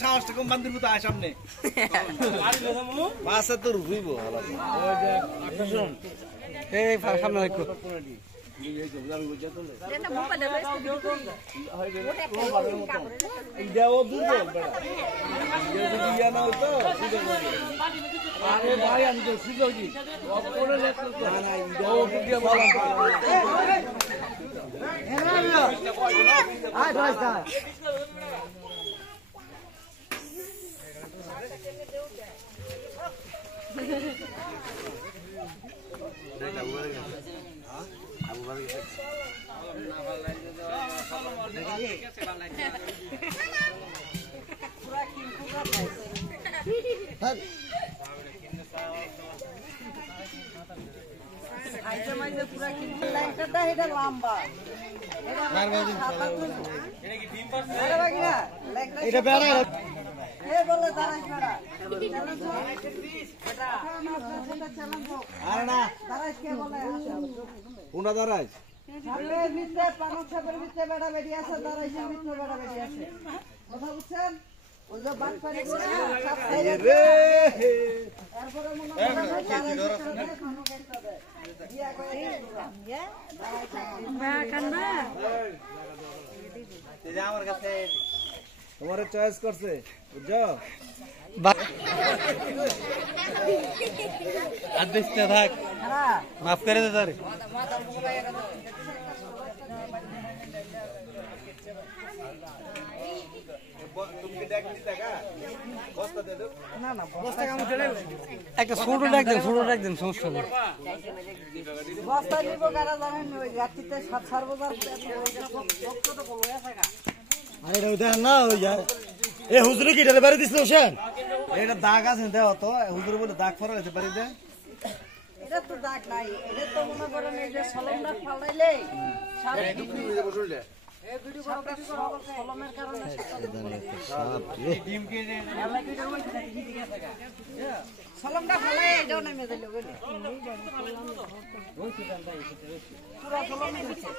সাহসটা কম বান্দির মতো আয় সামনে বাসা তোর ঘুরব সামনে দেখো ভাই আমি তো সুযোগী কোনটা দাঁড়াইস বেড়া বেরিয়ে আছে দাঁড়াইছে বেড়া বেরিয়ে আছে কথা বুঝছেন ওই যে বাদ পারি আমার কাছে তোমার চয়েস করছে বুঝছো থাক মাফ করে দে তারে একটা ছোট ডাক দেন সমস্যা নেই বস্তা নিব কারা জানেন ওই গাড়িতে 7,000 আরে দেখেন না ওই এ হুজুরে কি এটা বাড়ি দিছিল হোসেন এটা দাগ আছে দেও তো হুজুরে বলে দাগ ফরা আছে বাড়ি দে এটা তো দাগ নাই এটা তো মনে করেন এই যে সলমটা ফালাইলে সারা টুকরি হয়ে যাবে শুনলে এই ভিডিও সলমের কারণে সাপ টিম কে যে সলমটা ফালাই এটাও নামে দিল বলে পুরো সলম দিছে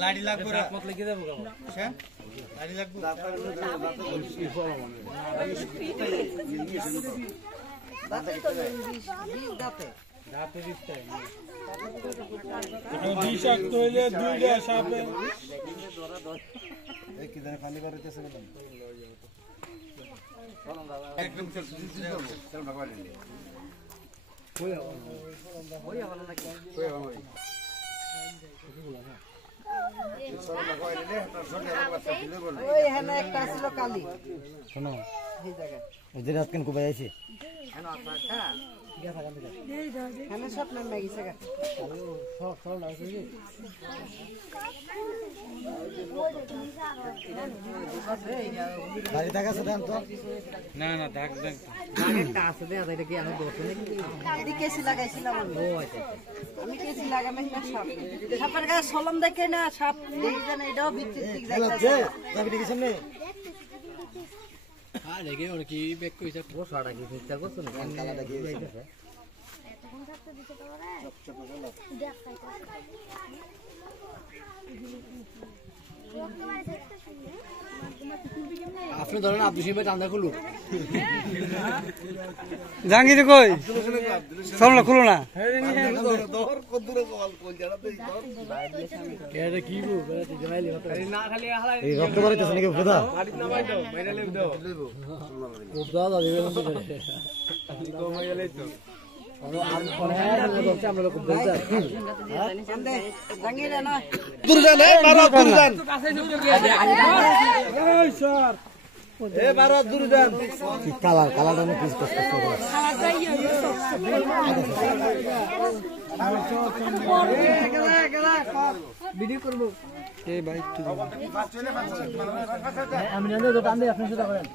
লাড়ি লাগবে বিষাক্ত হইলে দুইটা সাপে কি জানে পানি বাড়িতেছে বলেন একদম চল ভগবান কই আবার না কই আবার ওই এখানে একটা ছিল কালি শোনো এই জায়গা এই যে রাত কেন কোবাই আছে এনো আটা এখানে সব নাম লাগিছে গা সব লাগিছে গাড়ি টাকা আছে তো না না দাগ দাগ একটা আছে দে এটা কি আমি দোষ নাকি এদি কেসি লাগাইছিলাম আমি কেসি লাগামই না সাপ সাপের গায়ে সলম দেখে না সাপ দেখি জানা এটাও ভিতর দিক যাইতাছে যাবি দেখি সামনে হ্যাঁ লেগে ওর কি ব্যাক কইছে পোষাটা কি চেষ্টা করছ না কান কালাটা কি যাইতাছে এতক্ষণ থাকতে দিতে পারে চপ দেখ আপনি ধরেন আব্দুল সিং ভাই টান্দা খুলুন জাহাঙ্গীর কই সামনে খুলো না রক্ত বাড়াইতেছে নাকি কালার কালার ভিডিও করব এই ভাই আমি জানি দোকান দিয়ে আপনি সেটা করেন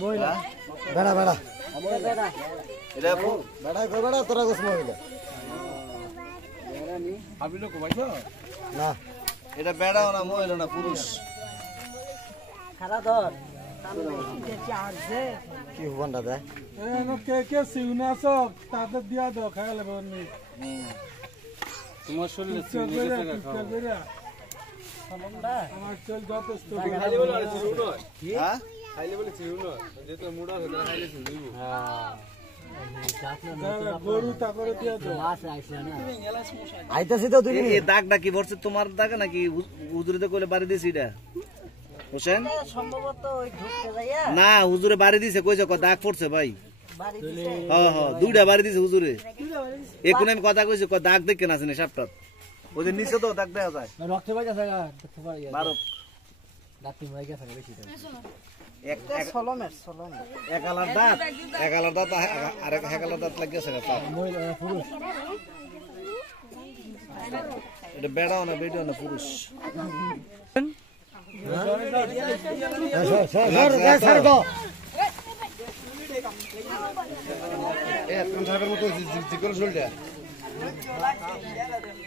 মহিলা বেড়া বেড়া এটা বেড়া কই বেড়া তোরা গোস মহিলা ভাবিলো কমাইছো না এটা বেড়াও না মহিলা না পুরুষ খারা ধর কি হুবনটা দেয় কে কে সিউনা সব তাদের দিয়া দাও খাইলে বনি তোমার শরীরে আমার চল যথেষ্ট খাইলে বলে চিরু নয় হ্যাঁ খাইলে বলে চিরু নয় যেহেতু মুড়া হতে খাইলে চিরু গরু তারপরে দিয়া দাও আইতাছি তো তুমি এই দাগটা কি বলছে তোমার দাগ নাকি হুজুরিতে কইলে বাড়ি দিছি এটা হোসেন সম্ভবত ওই ঢুকতে যাইয়া না হুজুরে বাড়ি দিছে কইছে দাগ পড়ছে ভাই বাড়ি দিছে হ্যাঁ হ্যাঁ দুইটা বাড়ি দিছে হুজুরে এখন আমি কথা কইছি দাগ দেখে না আসেনি সাপটা ওই যে নিচে তো দাগ দেখা যায় রক্ত পাইতাছে গা দেখতে পারি বারো দাঁতি মরে গেছে বেশি এক সলমের এক আলার দাঁত আর এক আলার দাঁত লাগিয়েছে মহিলা পুরুষ এটা বেড়াও না বেড়াও না পুরুষ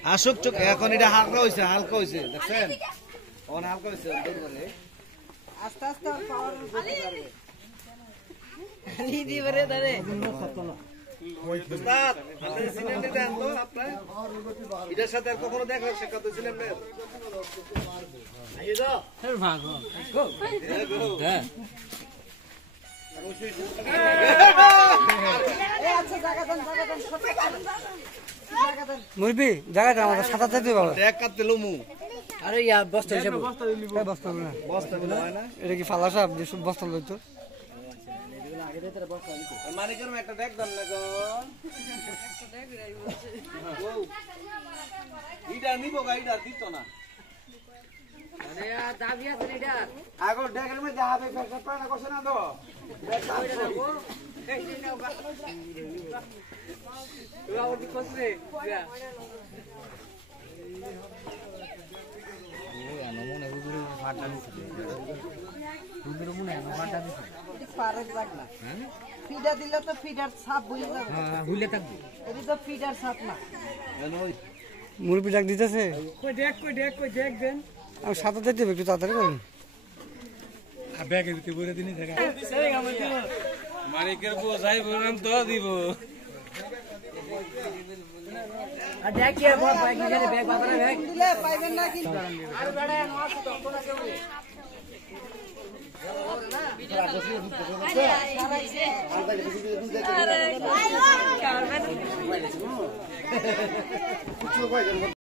আসুক চোখ এখন এটা হালকা হয়েছে দেখছেন এখন হালকা হয়েছে আস্তে আস্তে পাওয়ার দিদি বরে দাঁড়ে উস্তাদ সিনেমা দেন তো আপনার এটার সাথে আর কখনো দেখা সাক্ষাৎ হয়েছিল আপনার আইয়ে দাও মুরবি জায়গাটা আমাদের সাঁতার দিতে পারো এক কাটতে লমু আরে ইয়া বস্তা হিসাব বস্তা না বস্তা গুলো হয় না এটা কি ফালা সাহেব যে বস্তা লইতো মানে কেন একটা দেখ দাম না গো ইডা নিবো গা ইডা দিত না আরে দাবি আছে এটা আগো ডেকের মধ্যে হাতে ফেরত পানা করছ না তো ফিডার দিলে তো ফিডার সাপ বুঝে যাবে হুইলে থাকবে এটা তো ফিডার সাপ না মুরবি ডাক দিতেছে কই দেখ দেন আমি সাঁতার দিতে হবে একটু তাড়াতাড়ি করুন ব্যাগের ভিতরে বলে দিনই দেখা মালিকের বউ যাই বললাম তো দিব আর দেখিয়ে বল বাইক নিয়ে ব্যাগ বাবারে ব্যাগ দিলে পাইবেন না কিন্তু আরে বেড়া নয় তো কোনা কেউ আরে